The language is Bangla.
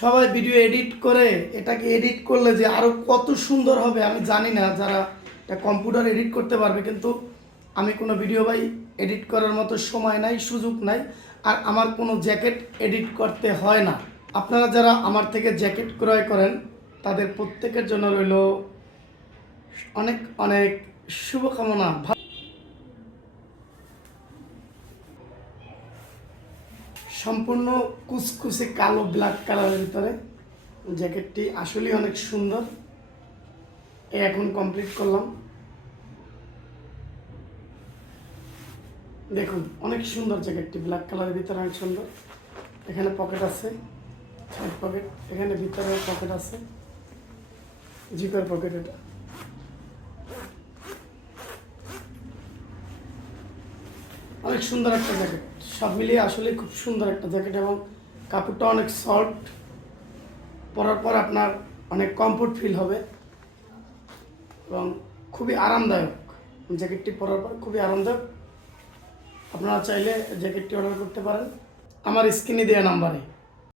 সবাই ভিডিও এডিট করে এটাকে এডিট করলে যে আরও কত সুন্দর হবে আমি জানি না, যারা এটা কম্পিউটার এডিট করতে পারবে। কিন্তু আমি কোনো ভিডিও ভাই এডিট করার মতো সময় নাই, সুযোগ নাই, আর আমার কোনো জ্যাকেট এডিট করতে হয় না। আপনারা যারা আমার থেকে জ্যাকেট ক্রয় করেন তাদের প্রত্যেকের জন্য রইল অনেক অনেক শুভকামনা। সম্পূর্ণ কুচকুচে কালো ব্ল্যাক কালারের ভিতরে জ্যাকেটটি আসলেই অনেক সুন্দর। এখন কমপ্লিট করলাম, দেখুন অনেক সুন্দর জ্যাকেটটি, ব্ল্যাক কালারের ভিতরে অনেক সুন্দর। এখানে পকেট আছে, সাইড পকেট, এখানে ভিতরে পকেট আছে, জিপার পকেট। এটা অনেক সুন্দর একটা জ্যাকেট, সব মিলিয়ে আসলে খুব সুন্দর একটা জ্যাকেট, এবং কাপড়টা অনেক সফট, পরার পর আপনার অনেক কমফোর্ট ফিল হবে এবং খুবই আরামদায়ক। জ্যাকেটটি পরার পর খুবই আরামদায়ক। আপনারা চাইলে জ্যাকেটটি অর্ডার করতে পারেন আমার স্ক্রিনে দেওয়া নাম্বারে।